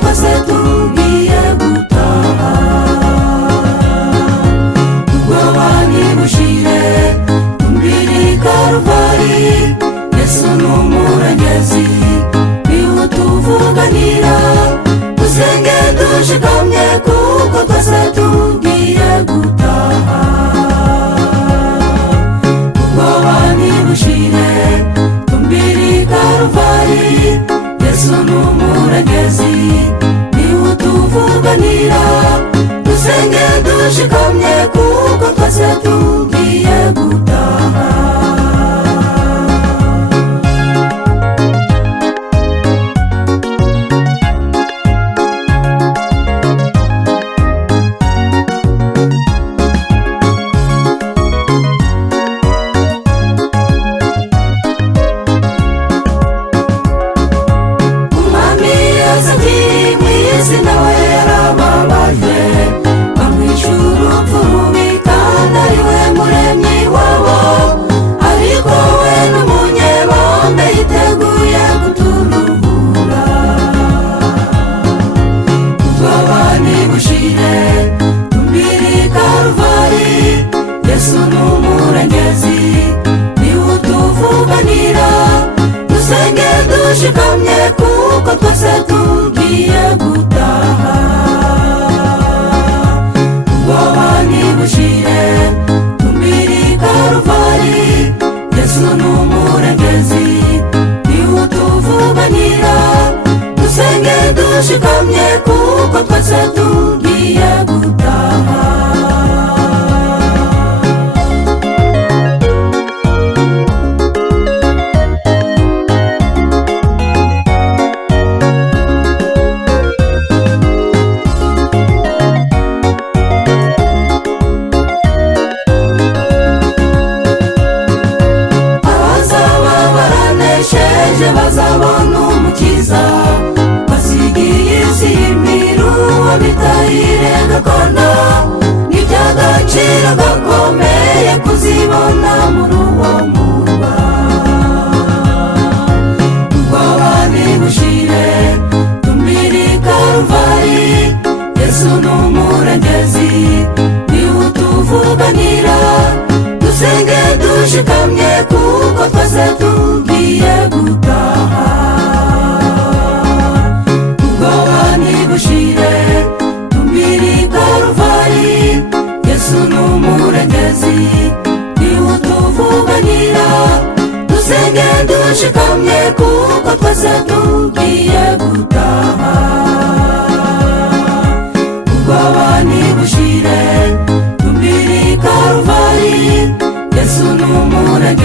twese tugiye gutaha. Ubwoba nibushire tumbiri Karuvali, Yesu n'umurengezi niwe utuvuganira. Dusenge dushikamye kuko twese tugiye gutaha. Ubwoba nibushire tumbiri Karuvali, Yesu n'umurengezi niwe utuvuganira. Dusenge dushikamye kuko twese tugiye gutaha. Yesu n'umurengezi niwe utuvuganira. Dusenge dushikamye kuko twese tugiye gutaha. Ubwoba nibushire tumbiri Karuvali, Yesu n'umurengezi niwe utuvuganira. Dusenge dushikamye kuko twese tugiye gutaha. Bazabona umukiza basigiye isi y'imiruho bitahire gakondo. N'iby'agaciro gakomeye kuzibona muri uwo murwa. Ubwoba nibushire tumbiri Karuvali, Yesu n'umurengezi niwe utuvuganira. Dusenge dushikamye kuko twese tugiye gutaha. Ubwoba nibushire tumbiri Karuvali, Yesu n'umurengezi niwe utuvuganira. Dusenge dushikamye kuko twese tugiye gutaha. Ubwoba nibushire tumbiri Karuvali, Yesu n'umurengezi